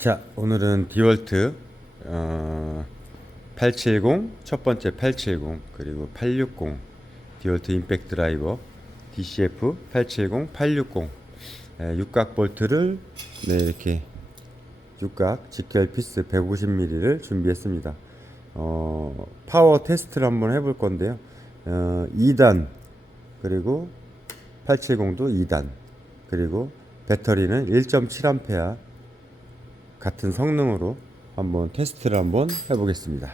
자, 오늘은 디월트 870, 첫 번째 870, 그리고 860 디월트 임팩트 드라이버 DCF870, 860 육각 볼트를 이렇게 육각 직결 피스 150mm를 준비했습니다. 파워 테스트를 한번 해볼 건데요. 2단 그리고 870도 2단 그리고 배터리는 1.7A 같은 성능으로 한번 테스트를 한번 해보겠습니다.